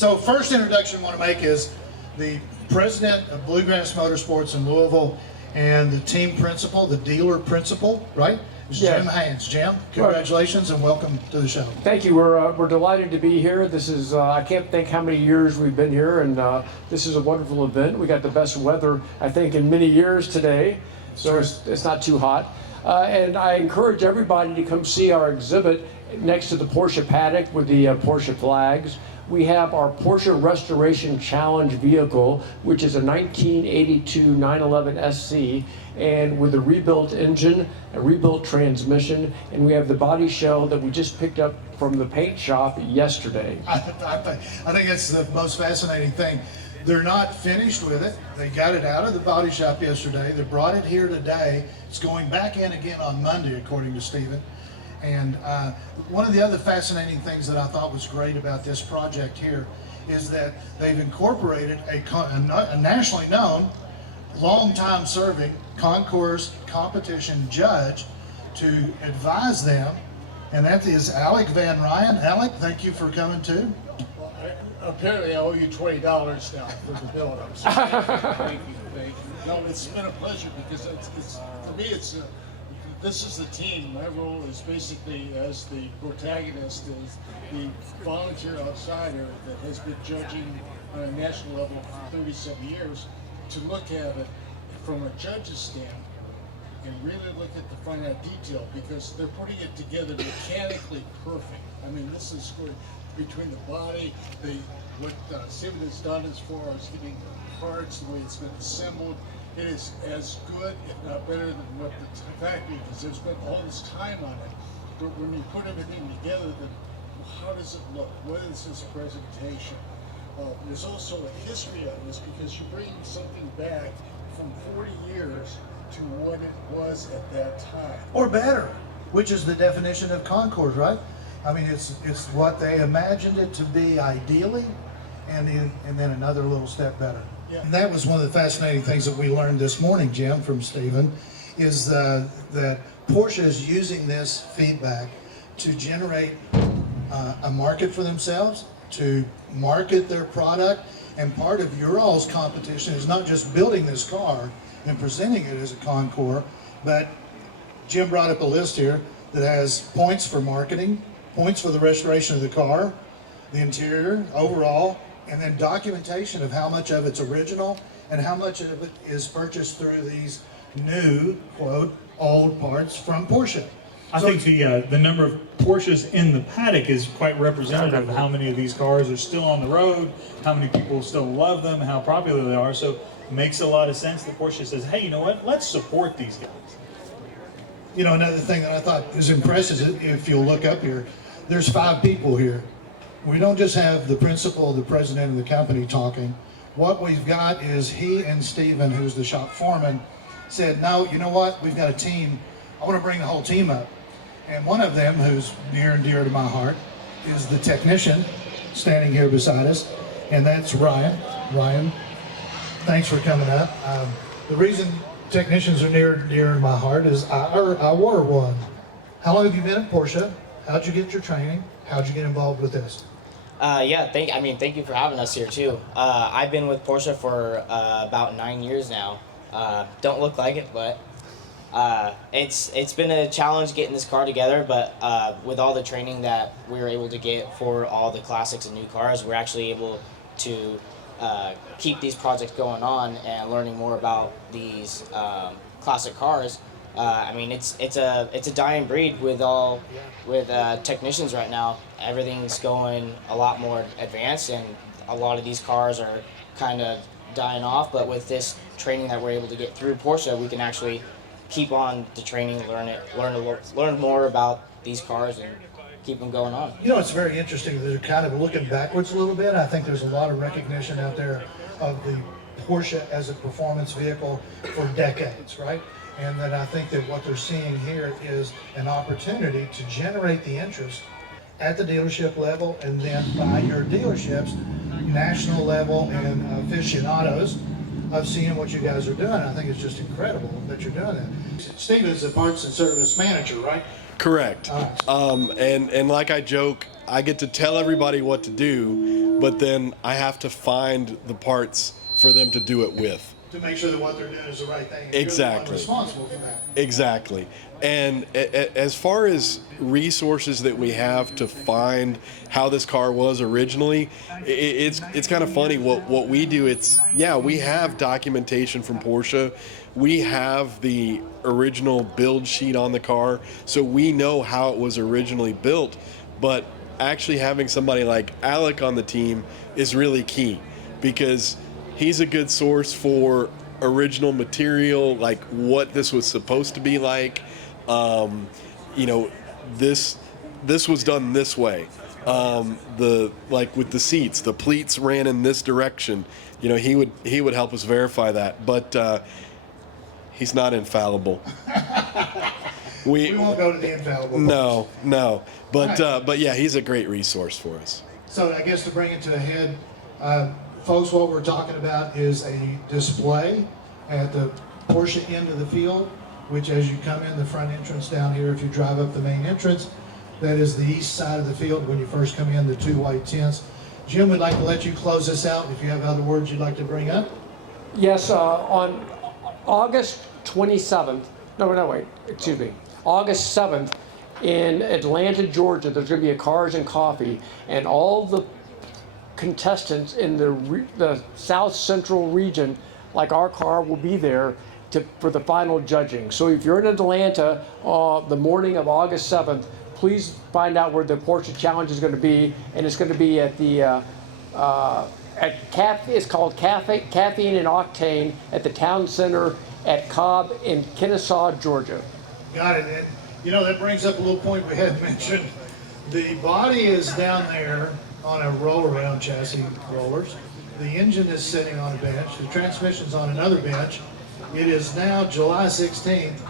So first introduction I want to make is the president of Bluegrass Motorsports in Louisville and the team principal, the dealer principal, right? It's Jim Haynes. Jim, congratulations and welcome to the show. Thank you. We're delighted to be here. This is, I can't think how many years we've been here, and this is a wonderful event. We got the best weather, I think, in many years today, so it's not too hot. And I encourage everybody to come see our exhibit next to the Porsche paddock with the Porsche flags. We have our Porsche Restoration Challenge vehicle, which is a 1982 911 SC, and with a rebuilt engine, a rebuilt transmission, and we have the body shell that we just picked up from the paint shop yesterday. I think it's the most fascinating thing. They're not finished with it. They got it out of the body shop yesterday. They brought it here today. It's going back in again on Monday, according to Stephen. And one of the other fascinating things that I thought was great about this project here is that they've incorporated a nationally known, long-time serving concours competition judge to advise them, and that is Alec Van Ryan. Alec, thank you for coming too. Well, apparently I owe you $20 now for the bill. Thank you. No, it's been a pleasure because it's for me this is the team. My role is basically as the protagonist, as the volunteer outsider that has been judging on a national level for 37 years, to look at it from a judge's stand and really look at the finite detail, because they're putting it together mechanically perfect. I mean, this is between the body, what Stephen has done as far as getting the parts, the way it's been assembled. It is as good, if not better, than what the factory, because there's been all this time on it. But when you put everything together, then how does it look? What is this presentation? There's also a history on this, because you're bringing something back from 40 years to what it was at that time. Or better, which is the definition of concours, right? I mean, it's what they imagined it to be ideally, and then another little step better. Yeah. And that was one of the fascinating things that we learned this morning, Jim, from Stephen, is that Porsche is using this feedback to generate a market for themselves, to market their product, and part of your all's competition is not just building this car and presenting it as a concours, but Jim brought up a list here that has points for marketing, points for the restoration of the car, the interior, overall, and then documentation of how much of it's original and how much of it is purchased through these new, quote, old parts from Porsche. I think the number of Porsches in the paddock is quite representative of how many of these cars are still on the road, how many people still love them, how popular they are. So it makes a lot of sense that Porsche says, hey, you know what, let's support these guys. You know, another thing that I thought is impressive, if you'll look up here, there's 5 people here. We don't just have the principal, the president of the company talking. What we've got is he and Stephen, who's the shop foreman, said, no, you know what, we've got a team. I want to bring the whole team up. And one of them, who's near and dear to my heart, is the technician standing here beside us, and that's Ryan. Ryan, thanks for coming up. The reason technicians are near and dear to my heart is I were one. How long have you been at Porsche? How'd you get your training? How'd you get involved with this? Thank you for having us here too. I've been with Porsche for about 9 years now. Don't look like it, but it's been a challenge getting this car together. But with all the training that we were able to get for all the classics and new cars, we're actually able to keep these projects going on and learning more about these classic cars. It's a dying breed with technicians right now. Everything's going a lot more advanced, and a lot of these cars are kind of dying off. But with this training that we're able to get through Porsche, we can actually keep on the training, learn more about these cars, and keep them going on. You know, it's very interesting. They're kind of looking backwards a little bit. I think there's a lot of recognition out there of the Porsche as a performance vehicle for decades, right? And then I think that what they're seeing here is an opportunity to generate the interest at the dealership level, and then by your dealerships, national level, and aficionados of seeing what you guys are doing. I think it's just incredible that you're doing that. Steve is the parts and service manager, right? Correct. And like I joke, I get to tell everybody what to do, but then I have to find the parts for them to do it with. To make sure that what they're doing is the right thing. And you're the one Exactly. responsible for that. Exactly. And as far as resources that we have to find how this car was originally, it's kind of funny what we do. We have documentation from Porsche. We have the original build sheet on the car, so we know how it was originally built. But actually having somebody like Alec on the team is really key, because he's a good source for original material, like what this was supposed to be like. This was done this way. Like with the seats, the pleats ran in this direction. He would help us verify that, but he's not infallible. We won't go to the infallible. No. But Right. but yeah, he's a great resource for us. So I guess to bring it to a head, folks, what we're talking about is a display at the Porsche end of the field, which as you come in the front entrance down here, if you drive up the main entrance, that is the east side of the field when you first come in, the two white tents. Jim, we'd like to let you close this out if you have other words you'd like to bring up. Yes, on August 27th, August 7th in Atlanta, Georgia, there's going to be a Cars and Coffee, and all the contestants in the South Central region, like our car, will be there for the final judging. So if you're in Atlanta the morning of August 7th, please find out where the Porsche Challenge is going to be, and it's going to be at the it's called Caffeine and Octane at the Town Center at Cobb in Kennesaw, Georgia. Got it. And that brings up a little point we had mentioned. The body is down there on a roll-around chassis rollers. The engine is sitting on a bench. The transmission's on another bench. It is now July 16th,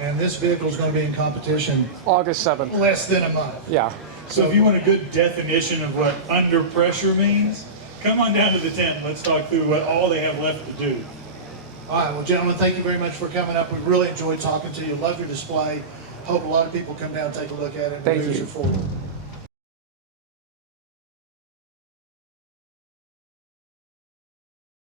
and this vehicle is going to be in competition August 7th. less than a month. Yeah. So if you want a good definition of what under pressure means, come on down to the tent. Let's talk through what all they have left to do. All right, well, gentlemen, thank you very much for coming up. We really enjoyed talking to you. Love your display. Hope a lot of people come down and take a look at it and Thank move you. you forward.